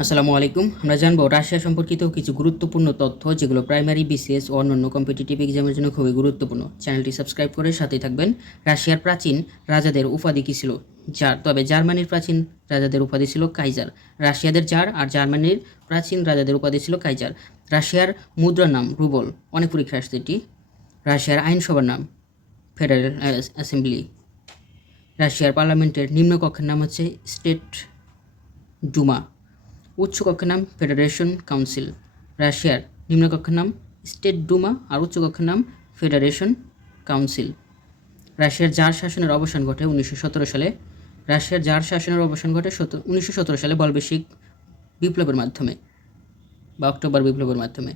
আসসালামু আলাইকুম। আমরা জানব রাশিয়া সম্পর্কিত কিছু গুরুত্বপূর্ণ তথ্য যেগুলো প্রাইমারি, বিসিএস ও অন্যান্য কম্পিটিটিভ এক্সামের জন্য খুবই গুরুত্বপূর্ণ। চ্যানেলটি সাবস্ক্রাইব করে সাথেই থাকবেন। রাশিয়ার প্রাচীন রাজাদের উপাধি কী ছিল? জার তবে জার্মানির প্রাচীন রাজাদের উপাধি ছিল কাইজার। রাশিয়াদের জার আর জার্মানির প্রাচীন রাজাদের উপাধি ছিল কাইজার। রাশিয়ার মুদ্রার নাম রুবল। অনেক পরীক্ষা আসছে এটি। রাশিয়ার আইনসভার নাম ফেডারেল অ্যাসেম্বলি। রাশিয়ার পার্লামেন্টের নিম্নকক্ষের নাম হচ্ছে স্টেট ডুমা উচ্চ কক্ষের নাম ফেডারেশন কাউন্সিল। রাশিয়ার নিম্নকক্ষের নাম স্টেট ডুমা আর উচ্চ কক্ষের নাম ফেডারেশন কাউন্সিল। রাশিয়ার জার শাসনের অবসান ঘটে উনিশশো সতেরো সালে। রাশিয়ার জার শাসনের অবসান ঘটে উনিশশো সতেরো সালে বলবেশিক বিপ্লবের মাধ্যমে বা অক্টোবর বিপ্লবের মাধ্যমে।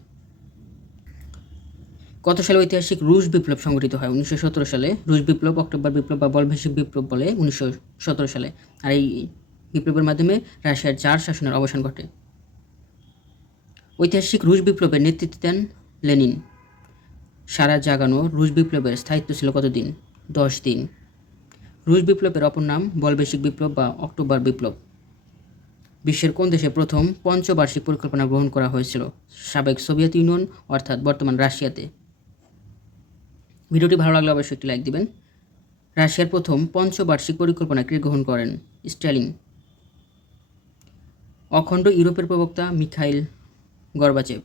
কত সালে ঐতিহাসিক রুশ বিপ্লব সংঘটিত হয়? উনিশশো সতেরো সালে রুশ বিপ্লব, অক্টোবর বিপ্লব বা বলবেশিক বিপ্লব বলে উনিশশো সতেরো সালে। আর এই বিপ্লবের মাধ্যমে রাশিয়ার জার শাসনের অবসান ঘটে। ঐতিহাসিক রুশ বিপ্লবের নেতৃত্ব দেন লেনিন। সারা জাগানো রুশ বিপ্লবের স্থায়িত্ব ছিল কতদিন? দশ দিন। রুশ বিপ্লবের অপর নাম বলবেশিক বিপ্লব বা অক্টোবর বিপ্লব। বিশ্বের কোন দেশে প্রথম পঞ্চবার্ষিক পরিকল্পনা গ্রহণ করা হয়েছিল? সাবেক সোভিয়েত ইউনিয়ন, অর্থাৎ বর্তমান রাশিয়াতে। ভিডিওটি ভালো লাগলে অবশ্যই একটি লাইক দিবেন। রাশিয়ার প্রথম পঞ্চবার্ষিক পরিকল্পনা কে গ্রহণ করেন? স্ট্যালিন। অখণ্ড ইউরোপের প্রবক্তা মিখাইল গর্বাচেভ।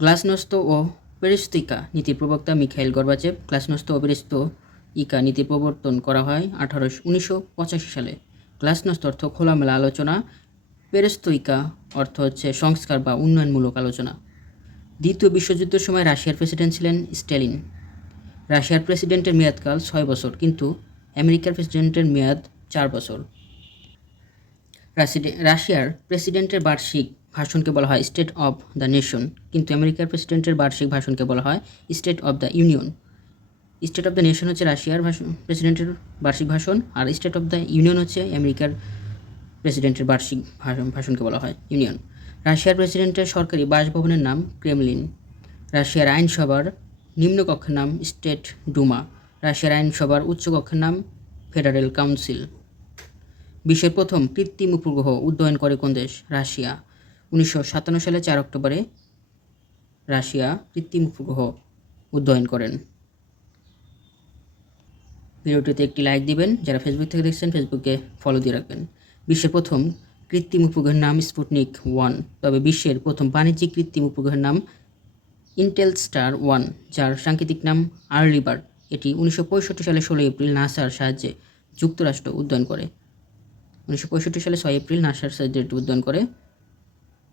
গ্লাসনস্ত ও পেরিস্তিকা নীতির প্রবক্তা মিখাইল গর্বাচেভ গ্লাসনস্ত ও পেরিস্ত ইকা নীতি প্রবর্তন করা হয় আঠারোশো, উনিশশো পঁচাশি সালে। গ্লাসনস্ত অর্থ খোলামেলা আলোচনা পেরেস্তইকা অর্থ হচ্ছে সংস্কার বা উন্নয়নমূলক আলোচনা। দ্বিতীয় বিশ্বযুদ্ধের সময় রাশিয়ার প্রেসিডেন্ট ছিলেন স্ট্যালিন। রাশিয়ার প্রেসিডেন্টের মেয়াদকাল ছয় বছর, কিন্তু আমেরিকার প্রেসিডেন্টের মেয়াদ চার বছর। রাশিয়ার প্রেসিডেন্টের বার্ষিক ভাষণকে বলা হয় স্টেট অব দ্য নেশন। কিন্তু আমেরিকার প্রেসিডেন্টের বার্ষিক ভাষণকে বলা হয় State of the Union. State of the Nation হচ্ছে রাশিয়ার ভাষণ প্রেসিডেন্টের বার্ষিক ভাষণ, আর স্টেট অব দ্য ইউনিয়ন হচ্ছে আমেরিকার প্রেসিডেন্টের বার্ষিক ভাষণ ভাষণকে বলা হয় ইউনিয়ন। রাশিয়ার প্রেসিডেন্টের সরকারি বাসভবনের নাম ক্রেমলিন। রাশিয়ার আইনসভার নিম্নকক্ষের নাম স্টেট ডুমা। রাশিয়ার আইনসভার উচ্চকক্ষের নাম ফেডারেল কাউন্সিল। বিশ্বের প্রথম কৃত্রিম উপগ্রহ উড্ডয়ন করে কোন দেশ? রাশিয়া। উনিশশো সাতান্ন সালে চার অক্টোবরে রাশিয়া কৃত্রিম উপগ্রহ উড্ডয়ন করেন। ভিডিওটিতে একটি লাইক দিবেন, যারা ফেসবুক থেকে দেখছেন ফেসবুকে ফলো দিয়ে রাখবেন। বিশ্বের প্রথম কৃত্রিম উপগ্রহের নাম স্পুটনিক ওয়ান তবে বিশ্বের প্রথম বাণিজ্যিক কৃত্রিম উপগ্রহের নাম ইন্টেল স্টার ওয়ান যার সাংকেতিক নাম আর্লি বার্ড এটি উনিশশো পঁয়ষট্টি সালে ষোলো এপ্রিল নাসার সাহায্যে যুক্তরাষ্ট্র উদ্যয়ন করে। উনিশশো পঁয়ষট্টি সালে ছয় এপ্রিল নাসার সাহায্যে উদ্যয়ন করে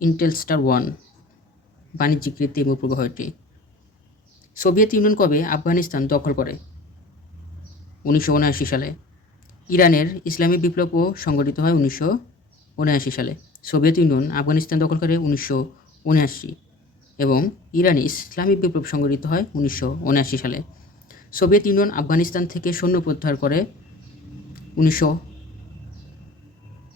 ইন্টেল স্টার ওয়ান বাণিজ্যিক কৃত্রিম উপগ্রহটি। সোভিয়েত ইউনিয়ন কবে আফগানিস্তান দখল করে? উনিশশো উনআশি সালে। ইরানের ইসলামী বিপ্লবও সংগঠিত হয় উনিশশো উনআশি সালে। সোভিয়েত ইউনিয়ন আফগানিস্তান দখল করে উনিশশো উনআশি এবং ইরানে ইসলামী বিপ্লব সংগঠিত হয় উনিশশো উনআশি সালে। সোভিয়েত ইউনিয়ন আফগানিস্তান থেকে সৈন্য প্রত্যাহার করে উনিশশো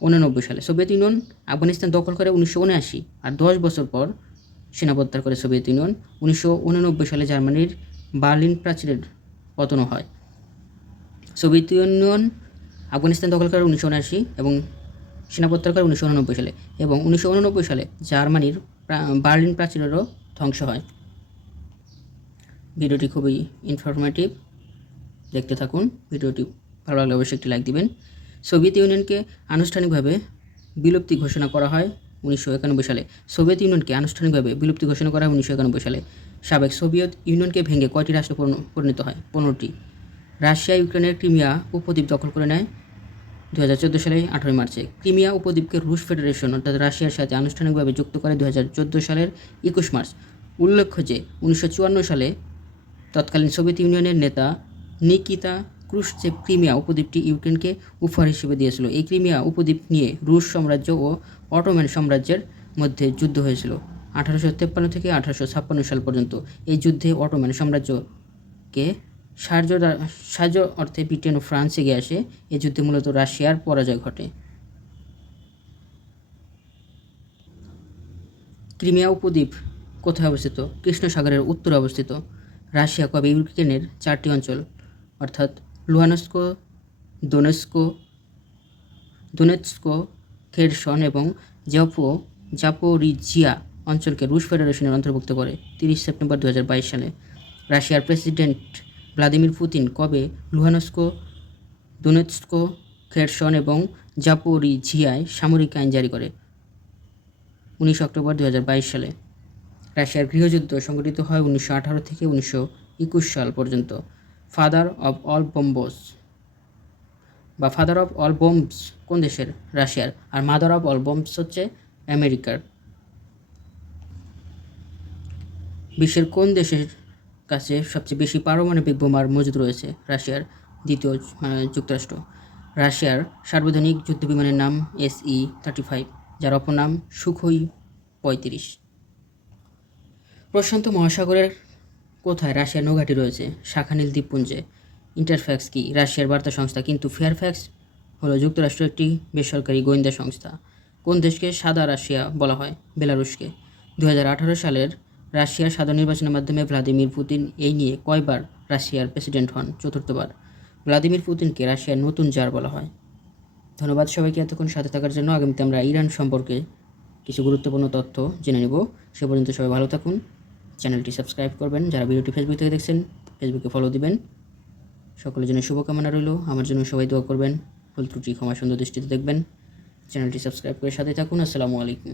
উননব্বই সালে। সোভিয়েত ইউনিয়ন আফগানিস্তান দখল করে উনিশশো উনআশি আর দশ বছর পর সেনা প্রত্যাহার করে সোভিয়েত ইউনিয়ন। উনিশশো উননব্বই সালে জার্মানির বার্লিন প্রাচীরের পতন হয়। সোভিয়েত ইউনিয়ন আফগানিস্তান দখল করে উনিশশো উনআশি এবং সেনা করে উনিশশো উননব্বই সালে এবং উনিশশো উননব্বই সালে জার্মানির বার্লিন প্রাচীরেরও ধ্বংস হয়। ভিডিওটি খুবই ইনফরমেটিভ দেখতে থাকুন। ভিডিওটি ভালো লাগলে অবশ্যই একটি লাইক দিবেন। সোভিয়েত ইউনিয়নকে আনুষ্ঠানিকভাবে বিলুপ্তি ঘোষণা করা হয় উনিশশো একানব্বই সালে। সোভিয়েত ইউনিয়নকে আনুষ্ঠানিকভাবে বিলুপ্তি ঘোষণা করা হয় উনিশশো একানব্বই সালে। সাবেক সোভিয়েত ইউনিয়নকে ভেঙে কয়টি রাষ্ট্র পরিণত হয়? পনেরোটি। রাশিয়া, ইউক্রেনের ক্রিমিয়া উপদ্বীপ দখল করে নেয় দু হাজার চোদ্দ সালে আঠারোই মার্চে। ক্রিমিয়া উপদ্বীপকে রুশ ফেডারেশন অর্থাৎ রাশিয়ার সাথে আনুষ্ঠানিকভাবে যুক্ত করে দু হাজার চোদ্দ সালের একুশ মার্চ। উল্লেখ্য যে উনিশশো চুয়ান্ন সালে তৎকালীন সোভিয়েত ইউনিয়নের নেতা নিকিতা ক্রুশচেভ ক্রিমিয়া উপদ্বীপটি ইউক্রেনকে উপহার হিসেবে দিয়েছিল, এই ক্রিমিয়া উপদ্বীপ নিয়ে রুশ সাম্রাজ্য ও অটোম্যান সাম্রাজ্যের মধ্যে যুদ্ধ হয়েছিল আঠারোশো তেপ্পান্ন থেকে আঠারোশো ছাপ্পান্ন সাল পর্যন্ত। এই যুদ্ধে অটোম্যান সাম্রাজ্যকে সাহায্য সাহায্য অর্থে ব্রিটেন ও ফ্রান্স এগিয়ে আসে। এই যুদ্ধে মূলত রাশিয়ার পরাজয় ঘটে। ক্রিমিয়া উপদ্বীপ কোথায় অবস্থিত? কৃষ্ণ সাগরের উত্তরে অবস্থিত। রাশিয়া কবে ইউক্রেনের চারটি অঞ্চল, অর্থাৎ লুহানস্কো, দোনেস্কো, দোনেৎস্কো, খেরসন এবং জাপো, জাপোরিজিয়া অঞ্চলকে রুশ ফেডারেশনের অন্তর্ভুক্ত করে তিরিশ সেপ্টেম্বর দু হাজার বাইশ সালে। রাশিয়ার প্রেসিডেন্ট ভ্লাদিমির পুতিন কবে লুহানস্কো, দোনেৎস্কো, খেরসন এবং জাপোরিঝিয়ায় সামরিক আইন জারি করে? উনিশ অক্টোবর দু হাজার বাইশ সালে। রাশিয়ার গৃহযুদ্ধ সংঘটিত হয় উনিশশো আঠারো থেকে উনিশশো একুশ সাল পর্যন্ত। ফাদার অব অল বম্বস বা ফাদার অফ অল বম্বস কোন দেশের? রাশিয়ার আর মাদার অফ অল বম্বস হচ্ছে আমেরিকার বিশ্বের কোন দেশের কাছে সবচেয়ে বেশি পারমাণবিক বোমার মজুদ রয়েছে? রাশিয়ার দ্বিতীয় মানে যুক্তরাষ্ট্র। রাশিয়ার সার্বজনীন যুদ্ধবিমানের নাম এস ই থার্টি ফাইভ যার অপর নাম সুখই পঁয়ত্রিশ। প্রশান্ত মহাসাগরের কোথায়? রাশিয়ার নৌঘাটি রয়েছে শাখানীল দ্বীপপুঞ্জে। ইন্টারফ্যাক্স কি? রাশিয়ার বার্তা সংস্থা, কিন্তু ফেয়ারফ্যাক্স হলো যুক্তরাষ্ট্র একটি বেসরকারি গোয়েন্দা সংস্থা। কোন দেশকে সাদা রাশিয়া বলা হয়? বেলারুশকে। দু হাজার আঠারো সালের রাশিয়ার সাদা নির্বাচনের মাধ্যমে ভ্লাদিমির পুতিন এই নিয়ে কয়বার রাশিয়ার প্রেসিডেন্ট হন? চতুর্থবার। ভ্লাদিমির পুতিনকে রাশিয়ার নতুন জার বলা হয়। ধন্যবাদ সবাইকে এতক্ষণ সাথে থাকার জন্য। আগামীতে আমরা ইরান সম্পর্কে কিছু গুরুত্বপূর্ণ তথ্য জেনে নেব। সে পর্যন্ত সবাই ভালো থাকুন। চ্যানেলটি সাবস্ক্রাইব করবেন। যারা ভিডিওটি ফেসবুক থেকে দেখছেন ফেসবুকে ফলো দিবেন। সকলের জন্য শুভকামনা রইল। আমার জন্য সবাই দোয়া করবেন। ভুল ত্রুটি, ক্ষমা সুন্দর দৃষ্টিতে দেখবেন। চ্যানেলটি সাবস্ক্রাইব করে সাথে থাকুন। আসসালামু আলাইকুম।